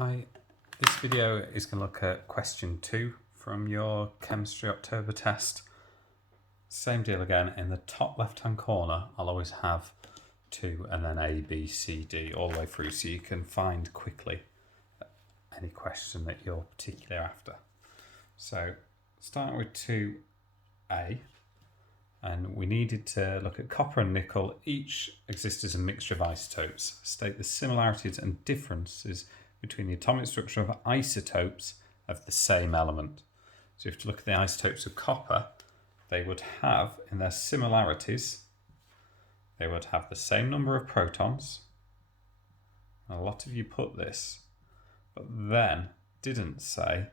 Hi, this video is going to look at question 2 from your Chemistry October test. Same deal again, in the top left hand corner I'll always have 2 and then A, B, C, D all the way through so you can find quickly any question that you're particularly after. So starting with 2A, and we needed to look at copper and nickel. Each exist as a mixture of isotopes. State the similarities and differences between the atomic structure of isotopes of the same element. So if you look at the isotopes of copper, they would have, in their similarities, they would have the same number of protons. A lot of you put this, but then didn't say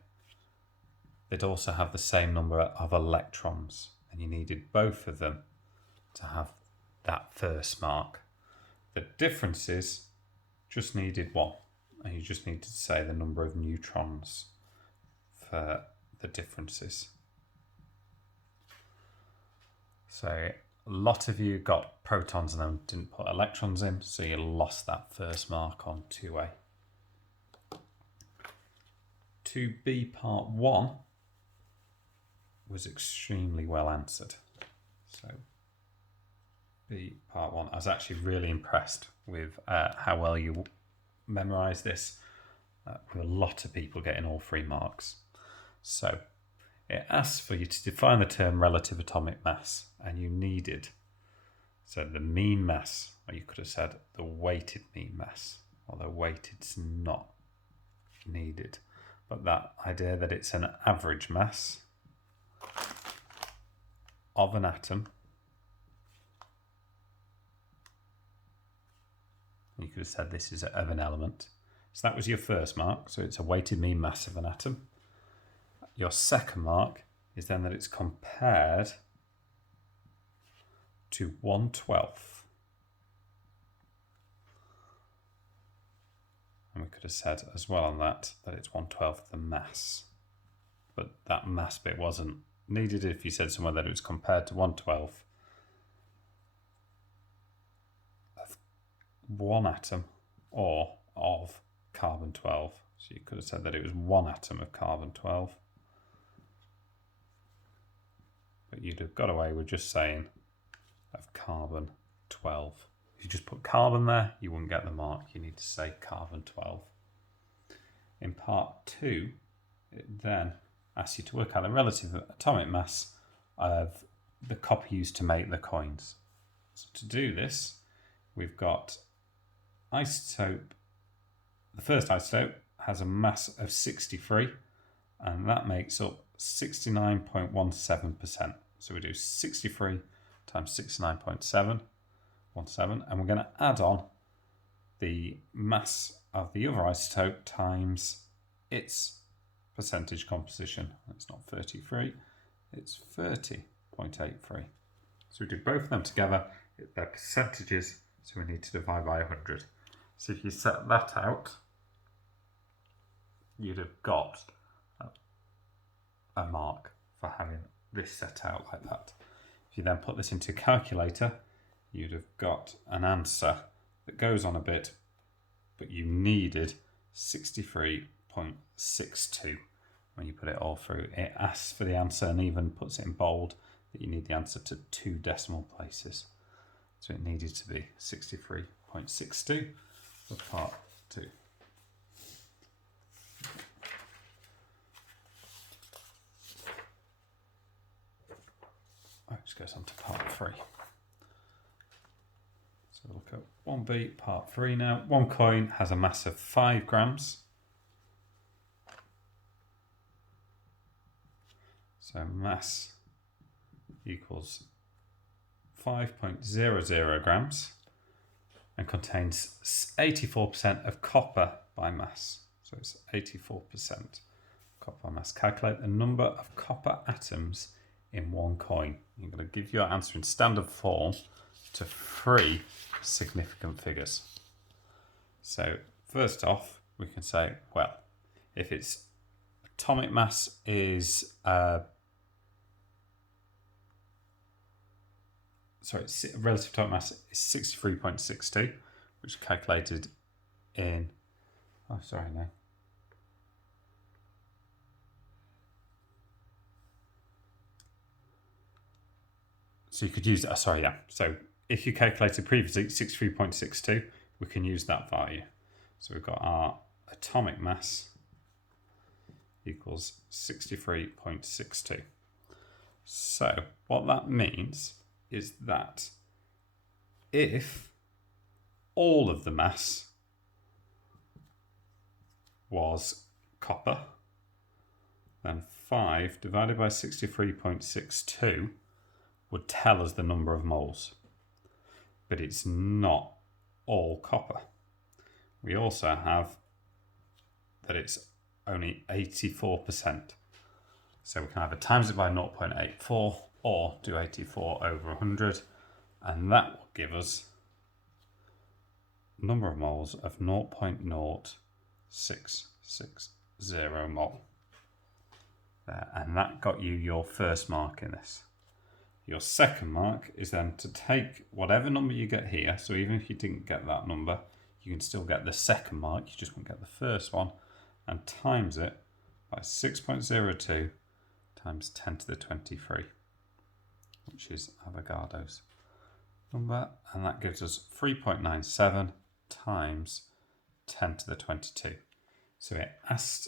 they'd also have the same number of electrons, and you needed both of them to have that first mark. The differences just needed one, and you just needed to say the number of neutrons for the differences. So a lot of you got protons and then didn't put electrons in, so you lost that first mark on 2A. 2B part 1 was extremely well answered. So B part 1, I was actually really impressed with how well you memorised this, with a lot of people getting all 3 marks. So it asks for you to define the term relative atomic mass, and you needed, so the mean mass, or you could have said the weighted mean mass, although weighted's not needed, but that idea that it's an average mass of an atom. You could have said this is of an element. So that was your first mark, so it's a weighted mean mass of an atom. Your second mark is then that it's compared to 1/12. And we could have said as well on that it's 1/12 the mass. But that mass bit wasn't needed if you said somewhere that it was compared to 1/12 of one atom or of carbon-12. So you could have said that it was one atom of carbon-12. But you'd have got away with just saying of carbon-12. If you just put carbon there, you wouldn't get the mark. You need to say carbon-12. In part 2, it then asks you to work out the relative atomic mass of the copper used to make the coins. So to do this, we've got isotope. The first isotope has a mass of 63, and that makes up 69.17%. So we do 63 times 69.717, and we're going to add on the mass of the other isotope times its percentage composition. It's not 33, it's 30.83. So we do both of them together, their percentages, so we need to divide by 100. So if you set that out, you'd have got a mark for having this set out like that. If you then put this into a calculator, you'd have got an answer that goes on a bit, but you needed 63.62 when you put it all through. It asks for the answer and even puts it in bold that you need the answer to 2 decimal places. So it needed to be 63.62 for part 2. Which goes on to part 3. So we'll look at 1B, part 3 now. One coin has a mass of 5 grams. So mass equals 5.00 grams and contains 84% of copper by mass. So it's 84% copper by mass. Calculate the number of copper atoms in one coin. You're going to give your answer in standard form to 3 significant figures. So first off, we can say, well, if its atomic mass is relative atomic mass is 63.62, which is calculated in So you could use, so if you calculated previously 63.62, we can use that value. So we've got our atomic mass equals 63.62. So what that means is that if all of the mass was copper, then 5 divided by 63.62 would tell us the number of moles. But it's not all copper. We also have that it's only 84%. So we can either times it by 0.84 or do 84 over 100, and that will give us number of moles of 0.0660 mole. There, and that got you your first mark in this. Your second mark is then to take whatever number you get here, so even if you didn't get that number, you can still get the second mark, you just won't get the first one, and times it by 6.02 times 10 to the 23, which is Avogadro's number, and that gives us 3.97 times 10 to the 22. So it asked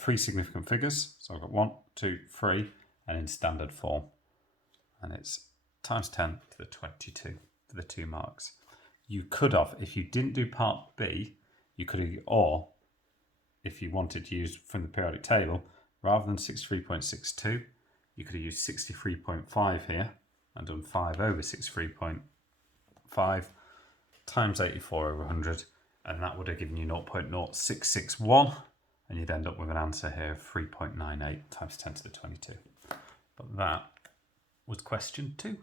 3 significant figures, so I've got 1, 2, 3, and in standard form, and it's times 10 to the 22 for the 2 marks. You could have, if you didn't do part B, you could have, or if you wanted to use from the periodic table, rather than 63.62, you could have used 63.5 here and done 5 over 63.5 times 84 over 100, and that would have given you 0.0661, and you'd end up with an answer here of 3.98 times 10 to the 22. But that was question 2.